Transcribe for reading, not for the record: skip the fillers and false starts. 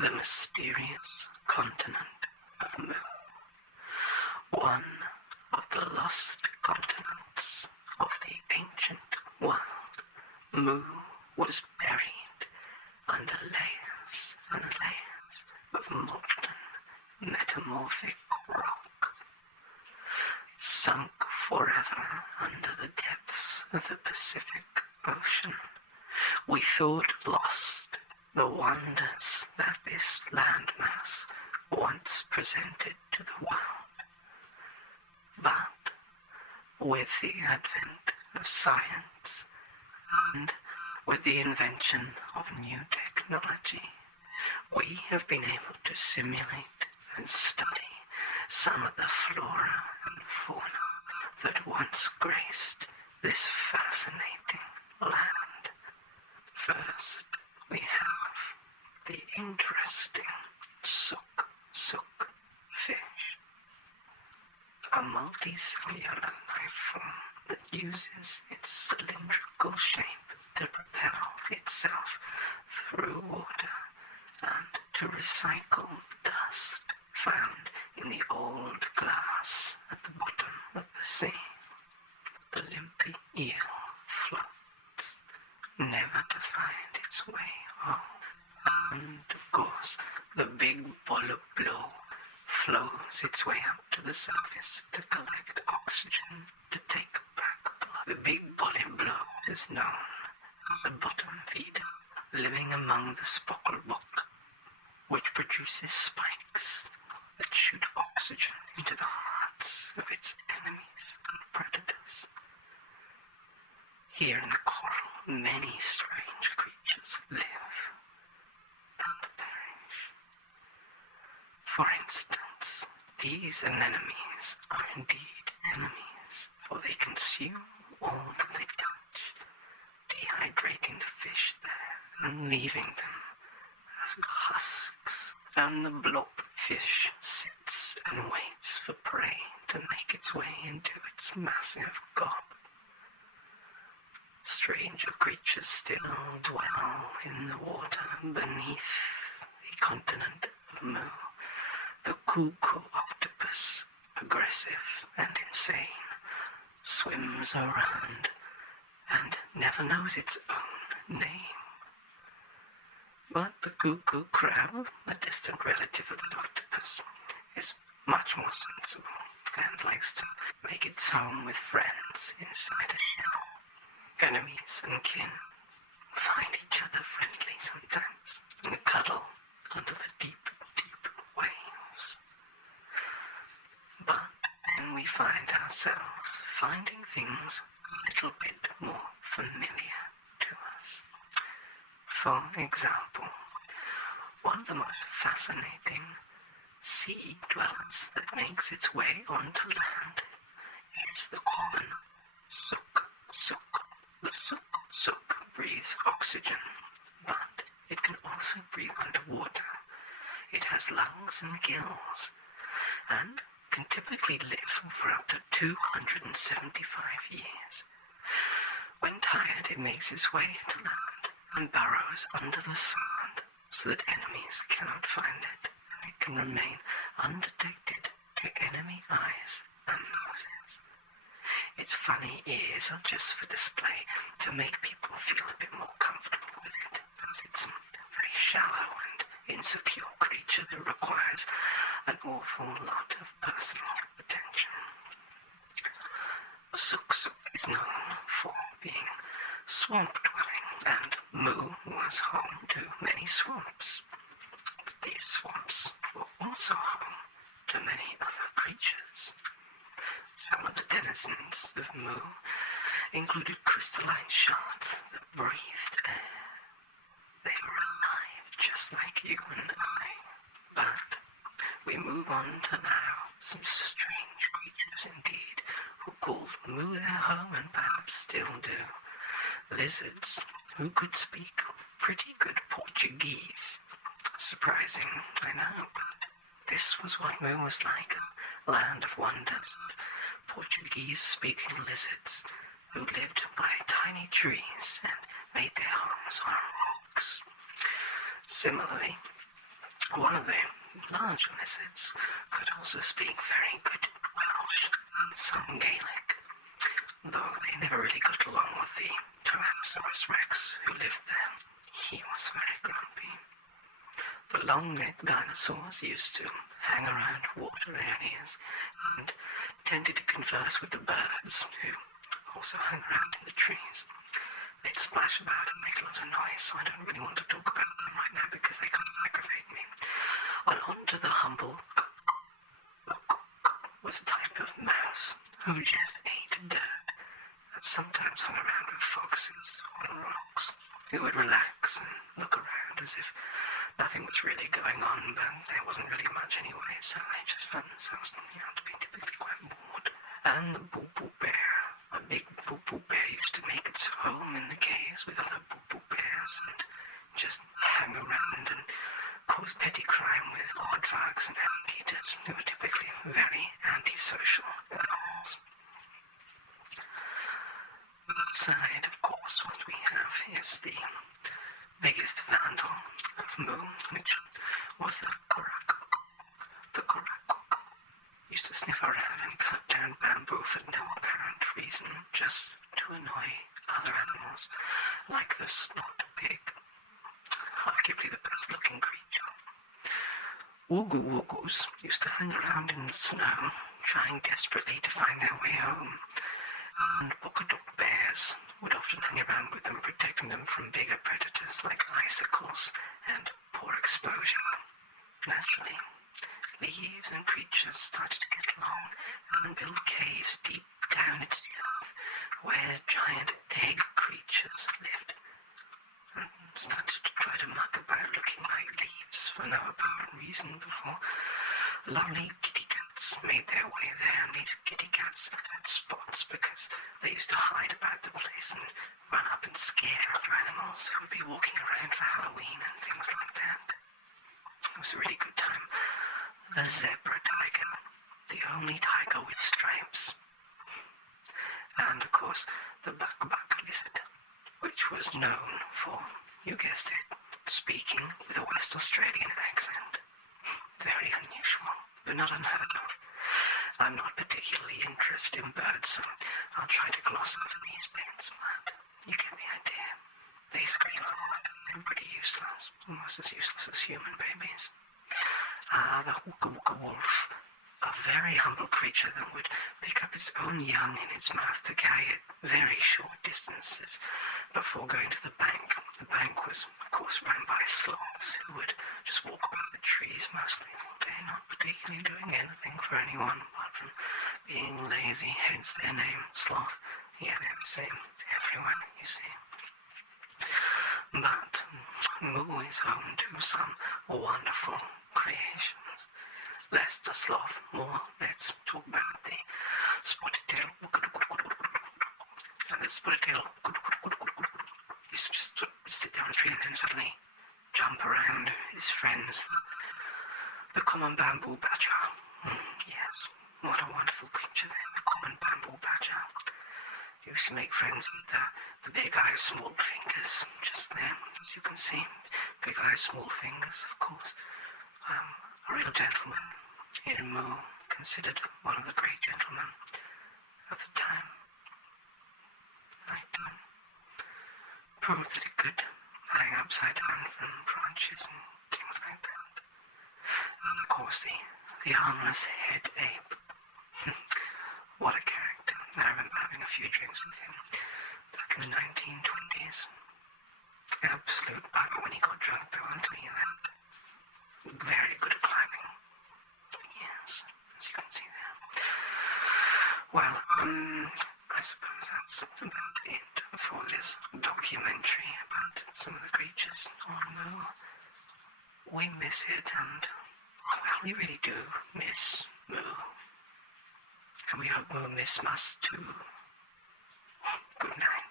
the mysterious continent of Mu. One of the lost continents of the ancient world, Mu was buried under layers and layers of molten, metamorphic rock, sunk forever under the depths of the Pacific Ocean. We thought lost the wonders that this landmass once presented to the world. But with the advent of science and with the invention of new technology, we have been able to simulate and study some of the flora and fauna that once graced this fascinating land. First, we have the interesting suk fish, a multicellular life form that uses its cylindrical shape to propel itself through water and to recycle dust found in the old glass at the bottom of the sea. The limpy eel floats, never to find its way home. And, of course, the big ball of blow flows its way up to the surface to collect oxygen to take back blood. The big ball of blow is known as a bottom feeder, living among the spocklebok, which produces spikes that shoot oxygen into the hearts of its enemies and predators. Here in the coral, many strange creatures live and perish. For instance, these anemones are indeed enemies, for they consume all that they touch, dehydrating the fish there and leaving them as husks. And the blobfish sits and waits for prey to make its way into its massive gob. Stranger creatures still dwell in the water beneath the continent of Mu. The cuckoo octopus, aggressive and insane, swims around and never knows its own name. But the cuckoo crab, a distant relative of the octopus, is much more sensible and likes to make its home with friends inside a shell. Enemies and kin find each other friendly sometimes and cuddle under the deep, deep waves. But then we find ourselves finding things a little bit more familiar to us. For example, one of the most fascinating sea dwellers that makes its way onto land is the common suk. The suk breathes oxygen, but it can also breathe underwater. It has lungs and gills, and can typically live for up to 275 years. When tired, it makes its way to land and burrows under the sand so that enemies cannot find it, and it can remain undetected to enemy eyes and noses. Its funny ears are just for display to make people feel a bit more comfortable with it, as it's a very shallow and insecure creature that requires an awful lot of personal attention. The suk is known for being swamp-dwelling, and Mu was home to many swamps. But these swamps were also home to many other creatures. Some of the denizens of Mu included crystalline shards that breathed air. They were alive just like you and I. But we move on to now some strange creatures indeed, who called Mu their home and perhaps still do. Lizards who could speak pretty good Portuguese. Surprising, I know, but this was what Mu was like, a land of wonders. Portuguese-speaking lizards who lived by tiny trees and made their homes on rocks. Similarly, One of the large lizards could also speak very good Welsh and some Gaelic, though they never really got along with the Tyrannosaurus Rex who lived there. He was very grumpy. The long-necked dinosaurs used to hang around water areas and tended to converse with the birds, who also hung around in the trees. They'd splash about and make a lot of noise, so I don't really want to talk about them right now because they kind of aggravate me. Onto the humble was a type of mouse who just ate dirt and sometimes hung around with foxes on rocks, who would relax and look around as if nothing was really going on, but there wasn't really much anyway, so they just found themselves, to be typically quite bored. And the boo-boo bear, a big boo-boo bear, used to make its home in the caves with other boo-boo bears and just hang around and cause petty crime with odd-drugs and anteaters, who were typically very antisocial animals. Outside, of course, what we have is the biggest vandal of Mu, which was the Korakuk. The Korakuk used to sniff around and cut down bamboo for no apparent reason, just to annoy other animals, like the snot pig, arguably the best-looking creature. Woogu-woogus used to hang around in the snow, trying desperately to find their way home, and Pokadok bears would often hang around with them, protecting them from bigger predators like icicles and poor exposure. Naturally, leaves and creatures started to get along and build caves deep down into the earth where giant egg creatures lived, and started to try to muck about looking like leaves for no apparent reason before lovely kitty cats made their way there. And these kitty cats had spots because they used to hide about the place and run up and scare other animals who would be walking around for Halloween and things like that. It was a really good time. The zebra tiger, the only tiger with stripes. And of course, the buck-buck lizard, which was known for, you guessed it, speaking with a West Australian accent. Very unusual, but not unheard of. I'm not particularly interested in birds, so I'll try to gloss over these bits, but you get the idea. They scream a lot, and pretty useless, almost as useless as human babies. The hooka-wooka wolf, a very humble creature that would pick up its own young in its mouth to carry it very short distances before going to the bank. The bank was, of course, run by sloths who would just walk about the trees mostly all day, not particularly doing anything for anyone apart from being lazy, hence their name, sloth. Yeah, they're the same everywhere, you see. But Mu is home to some wonderful creations. Less the sloth, more let's talk about the spotted tail. And the spotted tail used to just sit down on a tree and then suddenly jump around his friends. The common bamboo badger. Yes, what a wonderful creature there, the common bamboo badger. He used to make friends with the big eye, small fingers, just there, as you can see. Big eye, small fingers, of course. A real gentleman in Mu, considered one of the great gentlemen of the time. Like, prove that it could hang upside down from branches and things like that. And of course, the armless head ape. What a character. I remember having a few drinks with him back in the 1920s. Absolute bugger when he got drunk, though, I'll tell you that. Very good at climbing. Yes, as you can see there. Well, I suppose that's about it for this documentary about some of the creatures on Mu. We miss it, and, well, we really do miss Mu. And we hope Mu miss us too. Good night.